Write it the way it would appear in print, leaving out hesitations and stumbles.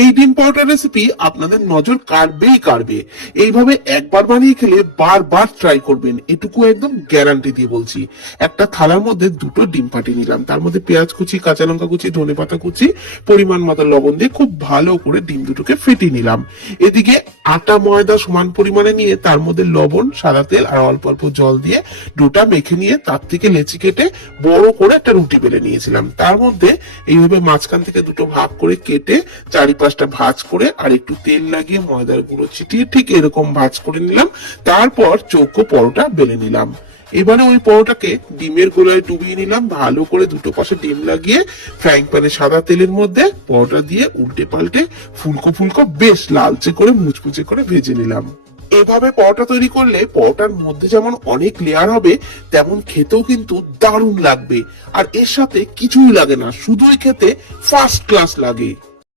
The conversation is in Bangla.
এই ডিম পরোটা রেসিপি আপনাদের নজর কাড়বে। এইভাবে একবার বানিয়ে খেলে বারবার ট্রাই করবেন, এটুকু একদম গ্যারান্টি দিয়ে বলছি। একটা থালার মধ্যে দুটো ডিম ফাটিয়ে নিলাম, তার মধ্যে পেঁয়াজ কুচি, কাঁচা লঙ্কা কুচি, ধনেপাতা কুচি, পরিমাণ মতো লবণ দিয়ে খুব ভালো করে ডিম দুটোকে ফেটিয়ে নিলাম। এদিকে আটা ময়দা সমান পরিমাণে নিয়ে তার মধ্যে লবণ, সাদা তেল আর অল্প অল্প জল দিয়ে ডোটা মেখে নিয়ে তার থেকে লেচি কেটে বড় করে একটা রুটি বেলে নিয়েছিলাম। তার মধ্যে এইভাবে মাঝখান থেকে দুটো ভাগ করে কেটে চারিপাশটা ভাঁজ করে আর একটু তেল লাগিয়ে ময়দার গুঁড়ো ছিটিয়ে ঠিক এরকম ভাঁজ করে নিলাম। তারপর চৌকো পরোটা বেলে নিলাম। এবারে ওই পরোটাকে ডিমের গোলায় ডুবিয়ে নিলাম, ভালো করে দুটো পাশে ডিম লাগিয়ে ফ্রাইং প্যানে সাদা তেলের মধ্যে পরোটা দিয়ে উল্টে পাল্টে ফুলকো ফুলকো বেশ লালচে করে মুচমুচে করে ভেজে নিলাম। এভাবে পরোটা তৈরি করলে পরোটার মধ্যে যেমন অনেক লেয়ার হবে, তেমন খেতেও কিন্তু দারুণ লাগবে। আর এর সাথে কিছুই লাগে না, শুধুই খেতে ফার্স্ট ক্লাস লাগে।